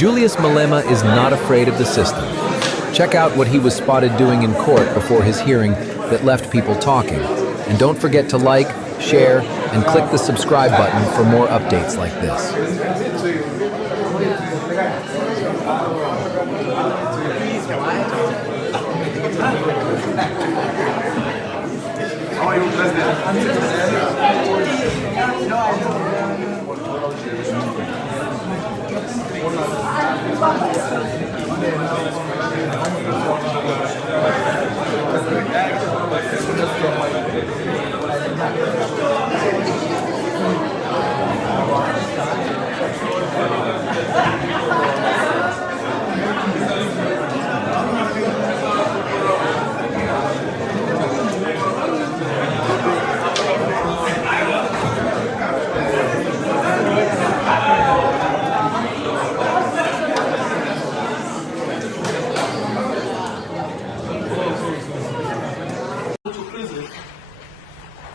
Julius Malema is not afraid of the system. Check out what he was spotted doing in court before his hearing that left people talking. And don't forget to like, share, and click the subscribe button for more updates like this.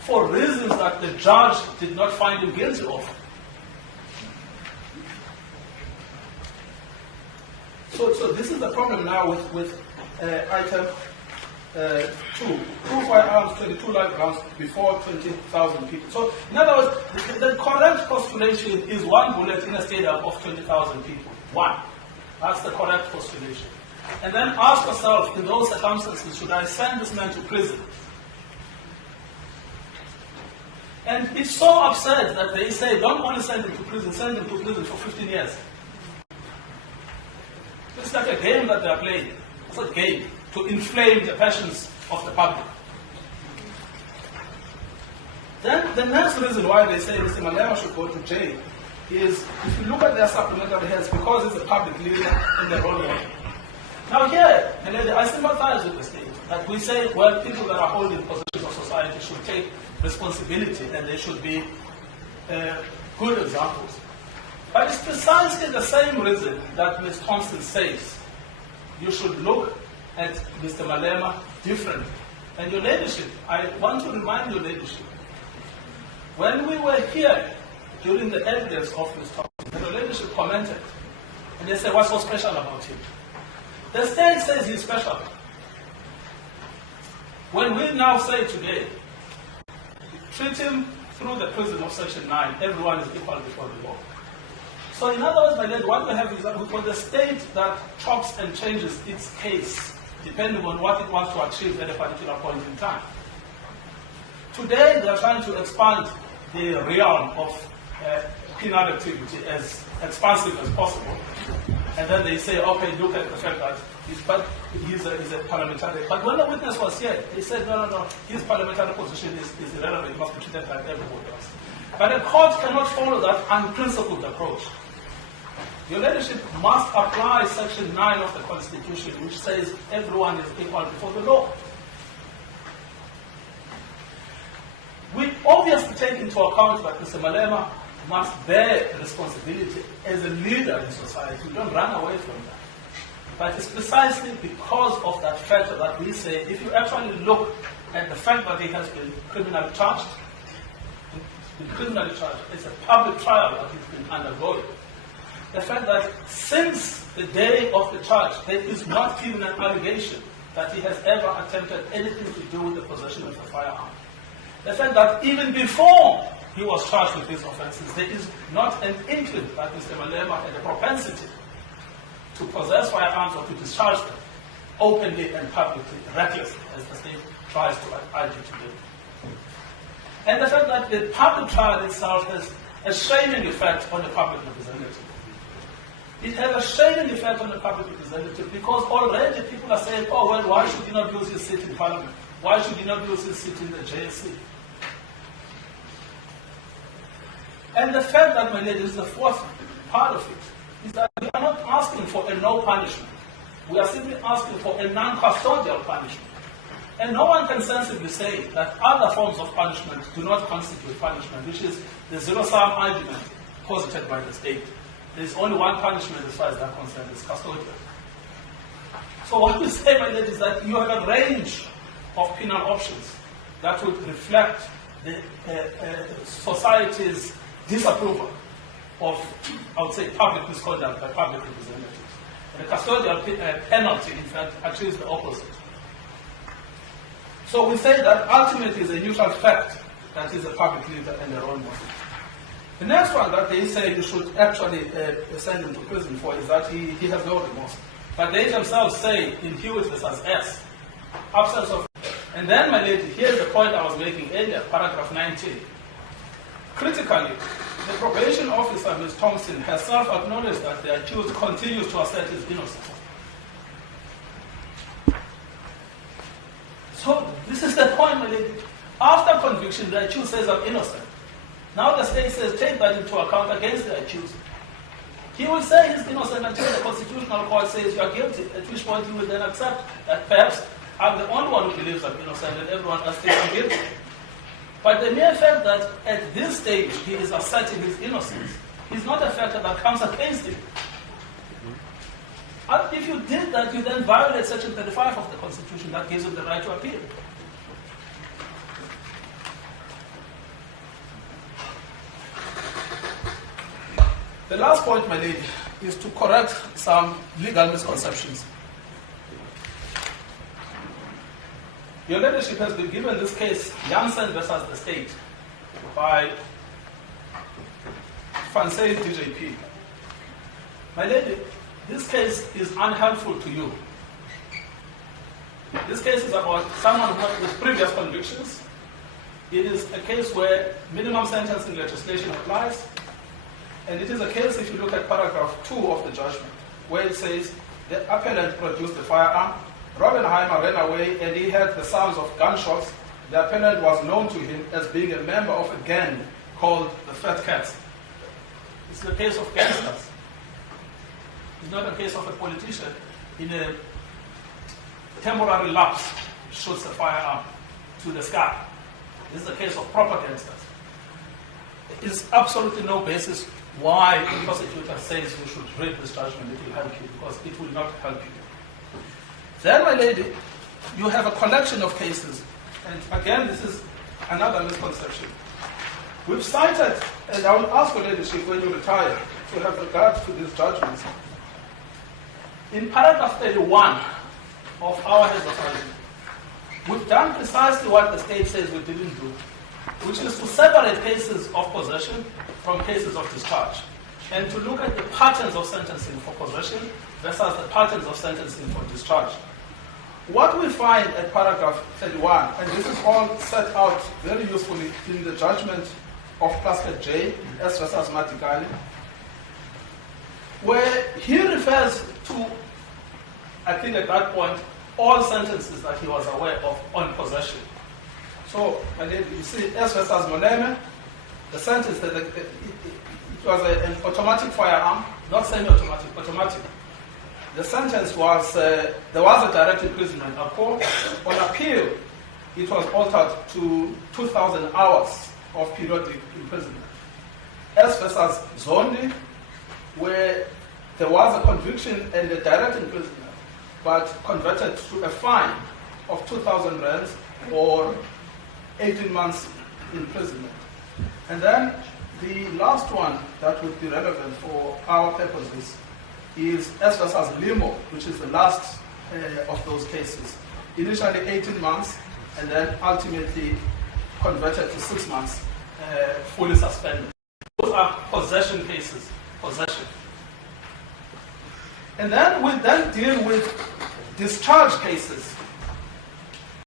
For reasons that the judge did not find him guilty of. So this is the problem now with item 2. 2 firearms, 22 live rounds before 20,000 people. So in other words, the correct postulation is 1 bullet in a stadium of 20,000 people. 1. That's the correct postulation. And then ask yourself, in those circumstances, should I send this man to prison? And it's so absurd that they say, don't only send him to prison, send him to prison for 15 years. It's like a game that they're playing. It's a game to inflame the passions of the public. Then the next reason why they say Mr. Malema should go to jail is, if you look at their supplementary heads, because he's a public leader in the role model. Now here, I sympathize with the state that we say, well, people that are holding positions of society should take responsibility and they should be good examples. But it's precisely the same reason that Ms. Thompson says you should look at Mr. Malema differently. And your leadership, I want to remind your leadership, when we were here during the evidence of Ms. Thompson, the leadership commented, and they said, what's so special about him? The state says he's special. When we now say today, treat him through the prism of Section 9, everyone is equal before the law. So in other words, my lady, what we have is that we've got the state that chops and changes its case, depending on what it wants to achieve at a particular point in time. Today, they are trying to expand the realm of penal activity as expansive as possible. And then they say, okay, look at the fact that he's a parliamentary. But when the witness was here, he said, no, his parliamentary position is irrelevant. He must be treated like everybody else. But the court cannot follow that unprincipled approach. Your leadership must apply Section 9 of the Constitution, which says everyone is equal before the law. We obviously take into account that Mr. Malema must bear responsibility as a leader in society. We don't run away from that. But it's precisely because of that factor that we say, if you actually look at the fact that he has been criminally charged, it's a public trial that he's been undergoing. The fact that since the day of the charge, there is not even an allegation that he has ever attempted anything to do with the possession of a firearm. The fact that even before he was charged with these offenses, there is not an inkling that Mr. Malema had a propensity to possess firearms or to discharge them openly and publicly, recklessly, as the state tries to argue today. And the fact that the public trial itself has a shaming effect on the public representative. It has a shaming effect on the public representative because already people are saying, oh, well, why should he not lose his seat in Parliament? Why should he not lose his seat in the JSC? And the fact that, my lady, is the fourth part of it, is that we are not asking for a no punishment. We are simply asking for a non-custodial punishment. And no one can sensibly say that other forms of punishment do not constitute punishment, which is the zero-sum argument posited by the state. There is only one punishment as far as that concerned, is custodial. So what we say, my lady, is that you have a range of penal options that would reflect the society's disapproval of, I would say, public misconduct by public representatives. And the custodial penalty, in fact, achieves the opposite. So we say that ultimately is a neutral fact that is a public leader and a role model. The next one that they say you should actually send him to prison for is that he has no remorse. But they themselves say in Hewitt versus S, absence of. And then, my lady, here's the point I was making earlier, paragraph 19. Critically, the probation officer, Ms. Thompson, herself acknowledged that the accused continues to assert his innocence. So, this is the point, my lady. After conviction, the accused says, I'm innocent. Now the state says, take that into account against the accused. He will say he's innocent until the constitutional court says you are guilty, at which point he will then accept that perhaps I'm the only one who believes I'm innocent and everyone else thinks I'm guilty. But the mere fact that at this stage he is asserting his innocence is not a factor that comes against him. And if you did that, you then violate Section 35 of the Constitution that gives him the right to appeal. The last point, my lady, is to correct some legal misconceptions. Your leadership has been given this case, Janssen versus the state, by Fansei DJP. My lady, this case is unhelpful to you. This case is about someone with previous convictions. It is a case where minimum sentencing legislation applies. And it is a case, if you look at paragraph 2 of the judgment, where it says the appellant produced the firearm, Robbenheimer ran away and he heard the sounds of gunshots. The appellant was known to him as being a member of a gang called the Fat Cats. It's the case of gangsters. It's not a case of a politician in a temporary lapse shoots a firearm to the sky. This is a case of proper gangsters. There is absolutely no basis why the prosecutor says you should read this judgment. It will help you, because it will not help you. Then, my lady, you have a collection of cases. And again, this is another misconception. We've cited, and I will ask your ladyship when you retire to have regard to these judgments. In paragraph 31 of our head of argument, we've done precisely what the state says we didn't do, which is to separate cases of possession from cases of discharge, and to look at the patterns of sentencing for possession versus the patterns of sentencing for discharge. What we find at paragraph 31, and this is all set out very usefully in the judgment of Cluster J, S versus Matikali, where he refers to, I think at that point, all sentences that he was aware of on possession. So, you see, S versus Malema, the sentence that it was an automatic firearm, not semi-automatic, automatic. The sentence was, there was a direct imprisonment. On appeal, it was altered to 2,000 hours of periodic imprisonment. S versus Zondi, where there was a conviction and a direct imprisonment, but converted to a fine of 2,000 rands or 18 months imprisonment. And then the last one that would be relevant for our purposes is S versus Limo, which is the last of those cases. Initially 18 months, and then ultimately converted to 6 months, fully suspended. Those are possession cases, possession. And then we then deal with discharge cases.